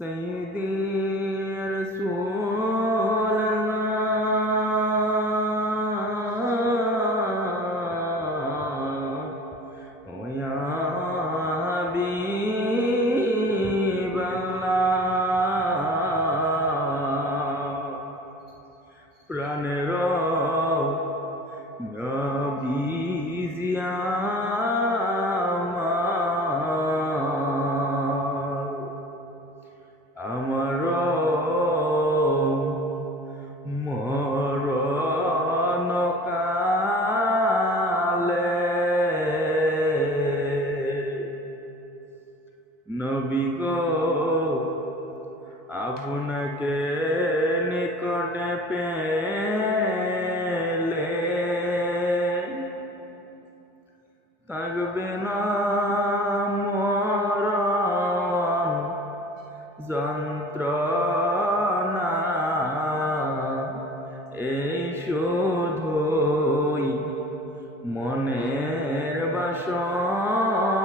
سيدي يا رسول الله ويا حبيب الله প্রাণের নবীজি আমার মরণ কালে নবী গো আপনাকে নিকটে পেলে থাকবে না মরণ যন্ত্রণা এই শুধুই মনের বাসনা